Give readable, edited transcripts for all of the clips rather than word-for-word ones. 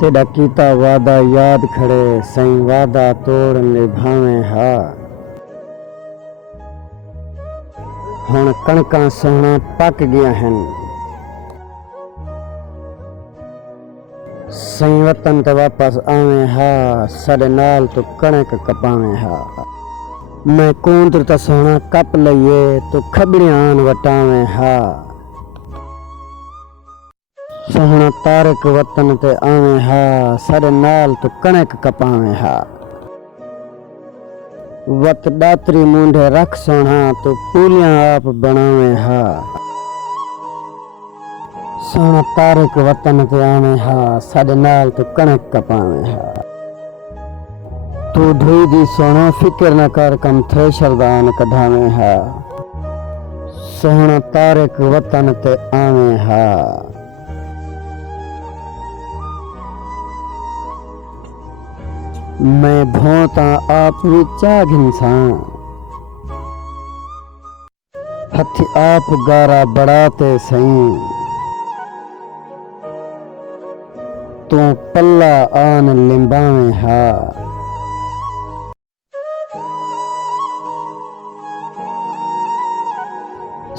तेरा कीता वादा याद खड़े सही वादा तोड़ निभावे हा। हुण कणकां सोहना पक गया हैं सही वतन ते वापस आवे हा। साडे नाल तू कणक कपावे हा। मैं कूंदर ता सोहना कप लईए तू खबड़ियां वटावे हा। सोहना तारक वतन ते आवे हा। साडे नाल तू कणक कपावे हा। वत दातरी मुंढे रख सोहना तू पूलियां आप बनावे हा। सोहना तारक वतन ते आवे हा। साडे नाल तू कणक कपावे हा। तू ढोई दी सोहना फिक्र न कर कम थ्रेशर दान कढावे हा। सोहना तारक वतन ते आवे हा। मैं भोंता आप विचा घिनसा हथी आप गारा बढ़ाते सही। तू पल्ला आन लिंबावे हा।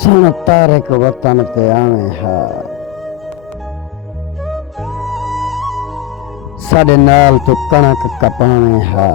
सोहना तारक वतन ते आवे हा। साडे नाल तू कणक कपावे हा।